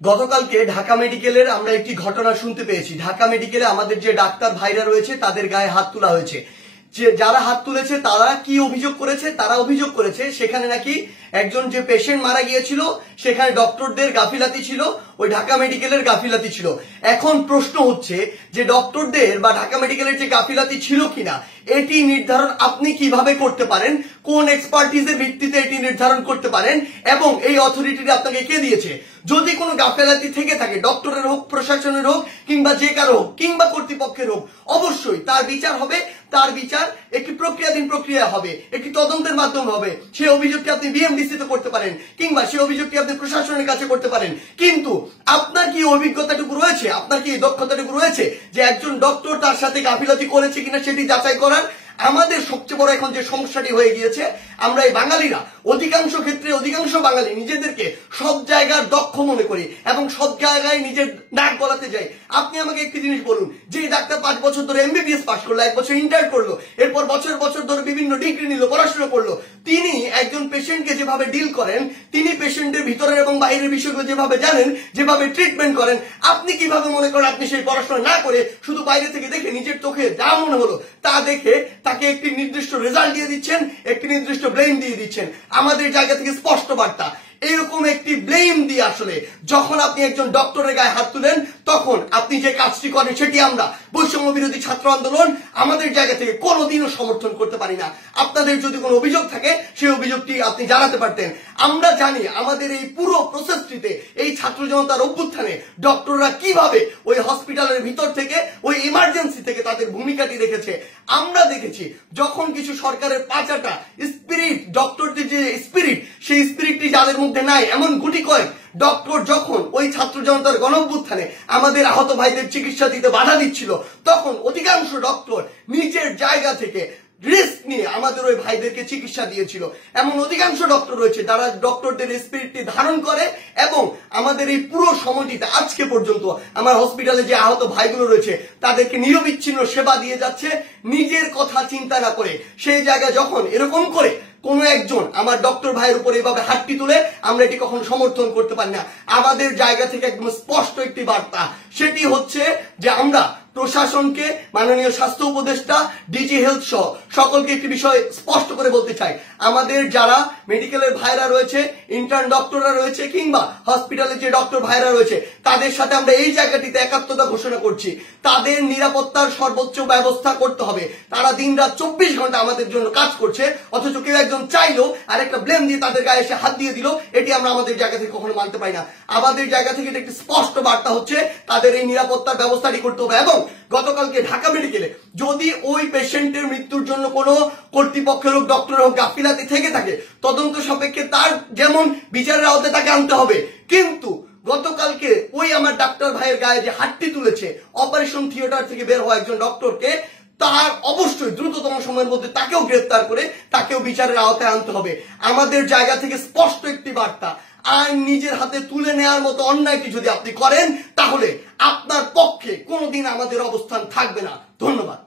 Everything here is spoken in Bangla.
গতকালকে ঢাকা মেডিকেলের আমরা একটি ঘটনা শুনতে পেয়েছি। ঢাকা মেডিকেলে আমাদের যে ডাক্তার ভাইরা রয়েছে তাদের গায়ে হাত তোলা হয়েছে। যে যারা হাত তুলেছে তারা কি অভিযোগ করেছে? তারা অভিযোগ করেছে সেখানে নাকি একজন যে পেশেন্ট মারা গিয়েছিল সেখানে ডক্টরদের গাফিলাতি ছিল, ওই ঢাকা মেডিকেলের গাফিলাতি ছিল। এখন প্রশ্ন হচ্ছে যে ডক্টরদের বা ঢাকা মেডিকেলের যে গাফিলাতি ছিল কিনা এটি নির্ধারণ আপনি কিভাবে করতে পারেন, কোন এক্সপার্টিজের ভিত্তিতে এটি নির্ধারণ করতে পারেন এবং এই অথরিটিটা আপনাকে কে দিয়েছে? যদি কোনো গাফিলাতি থেকে থাকে, ডক্টরের হোক, প্রশাসনের হোক, কিংবা যে কারো হোক, কিংবা কর্তৃপক্ষের হোক, অবশ্যই তার বিচার হবে। তার বিচার একটি প্রক্রিয়াধীন প্রক্রিয়া হবে, একটি তদন্তের মাধ্যমে হবে। সেই অভিযোগটি আপনি বিএমডিসি তে করতে পারেন কিংবা সেই অভিযোগটি আপনি প্রশাসনের কাছে করতে পারেন। কিন্তু আপনার কি অভিজ্ঞতাটুকু রয়েছে, আপনার কি দক্ষতাটুকু রয়েছে যে একজন ডক্টর তার সাথে গাফিলতি করেছে কিনা সেটি যাচাই করার? আমাদের সবচেয়ে বড় এখন যে সমস্যাটি হয়ে গিয়েছে, আমরা এই বাঙালিরা অধিকাংশ ক্ষেত্রে অধিকাংশ বাঙালি নিজেদেরকে সব জায়গার দক্ষ মনে করি এবং সব জায়গায় নিজের নাক গলাতে যাই। আপনি আমাকে একটি জিনিস বলুন, যে ডাক্তার 5 বছর ধরে এমবিবিএস পাস করলো, 1 বছর ইন্টার করলো, এরপর বছর বছর ধরে বিভিন্ন ডিগ্রি নিল, পড়াশোনা করলো, তিনি একজন পেশেন্টকে যেভাবে ডিল করেন, তিনি পেশেন্টের ভিতরের এবং বাইরের বিষয়গুলো যেভাবে জানেন, যেভাবে ট্রিটমেন্ট করেন, আপনি কিভাবে মনে করেন আপনি সেই পড়াশোনা না করে শুধু বাইরে থেকে দেখে নিজের চোখে যা মনে হলো তা দেখে তাকে একটি নির্দিষ্ট রেজাল্ট দিয়ে দিচ্ছেন, একটি নির্দিষ্ট ব্লেম দিয়ে দিচ্ছেন? আমাদের জায়গা থেকে স্পষ্ট বার্তা, এরকম একটি ব্লেম দিয়ে আসলে যখন আপনি একজন ডক্টরের গায়ে হাত তুলেন তখন আপনি যে কাজটি করেন সেটি আমরা বৈষম্য বিরোধী ছাত্র আন্দোলন আমাদের জায়গা থেকে কোনোদিনও সমর্থন করতে পারি না। আপনাদের যদি কোনো অভিযোগ থাকে সেই অভিযোগটি আপনি জানাতে পারতেন। আমরা জানি আমাদের এই পুরো প্রসেসটিতে, এই ছাত্র জনতার অভ্যুত্থানে ডক্টররা কিভাবে ওই হসপিটালের ভিতর থেকে, ওই ইমার্জেন্সি থেকে তাদের ভূমিকাটি রেখেছে। আমরা দেখেছি যখন কিছু সরকারের পাঁচাটা স্পিরিট, ডক্টরদের যে স্পিরিট, সেই স্পিরিটটি যাদের মধ্যে নাই, এমন গুটি কয়েক ডক্টর যখন ওই ছাত্র জনতার গণঅভ্যুত্থানে আমাদের আহত ভাইদের চিকিৎসা দিতে বাধা দিচ্ছিল, তখন অধিকাংশ ডক্টর নিজের জায়গা থেকে রিস্ক নিয়ে আমাদের ওই ভাইদেরকে চিকিৎসা দিয়েছিল। এমন অধিকাংশ ডক্টর রয়েছে যারা ডক্টরদের স্পিরিটটি ধারণ করে এবং আমাদের এই পুরো সময়টিতে আজকে পর্যন্ত আমার হসপিটালে যে আহত ভাইগুলো রয়েছে তাদেরকে নিরবিচ্ছিন্ন সেবা দিয়ে যাচ্ছে, নিজের কথা চিন্তা না করে। সেই জায়গায় যখন এরকম করে কোনো একজন আমার ডক্টর ভাইয়ের উপর এভাবে হাতটি তুলে, আমরা এটি কখনো সমর্থন করতে পারি না। আমাদের জায়গা থেকে একদম স্পষ্ট একটি বার্তা, সেটি হচ্ছে যে আমরা প্রশাসনকে, মাননীয় স্বাস্থ্য উপদেষ্টা, ডিজি হেলথ সহ সকলকে একটি বিষয় স্পষ্ট করে বলতে চাই, আমাদের যারা মেডিকেলের ভাইরা রয়েছে, ইন্টার্ন ডক্টররা রয়েছে, কিংবা হসপিটালে যে ডক্টর ভাইরা রয়েছে, তাদের সাথে আমরা এই জায়গাটিতে একাত্মতা ঘোষণা করছি। তাদের নিরাপত্তার সর্বোচ্চ ব্যবস্থা করতে হবে। তারা দিনরাত 24 ঘন্টা আমাদের জন্য কাজ করছে, অথচ কেউ একজন চাইলো আর একটা ব্লেম দিয়ে তাদের গায়ে এসে হাত দিয়ে দিল, এটি আমরা আমাদের জায়গা থেকে কখনো মানতে পারি না। আমাদের জায়গা থেকে একটি স্পষ্ট বার্তা হচ্ছে তাদের এই নিরাপত্তার ব্যবস্থাটি করতে হবে। এবং গতকালকে ঢাকা মেডিকেলে যদি ওই পেশেন্টের মৃত্যুর জন্য কোনো কর্তৃপক্ষের হোক, ডক্টর হোক গাফিলাতি থেকে থাকে, তদন্ত সাপেক্ষে তার যেমন বিচারের আওতায় তাকে আনতে হবে। কিন্তু গতকালকে ওই আমার ডাক্তার ভাইয়ের গায়ে যে হাতটি তুলেছে, অপারেশন থিয়েটার থেকে বের হওয়া একজন ডক্টরকে, তার অবশ্যই দ্রুততম সময়ের মধ্যে তাকেও গ্রেফতার করে তাকেও বিচারের আওতায় আনতে হবে। আমাদের জায়গা থেকে স্পষ্ট একটি বার্তা, আইন নিজের হাতে তুলে নেওয়ার মতো অন্যায়টি যদি আপনি করেন তাহলে আপনার পক্ষে কোনোদিন আমাদের অবস্থান থাকবে না। ধন্যবাদ।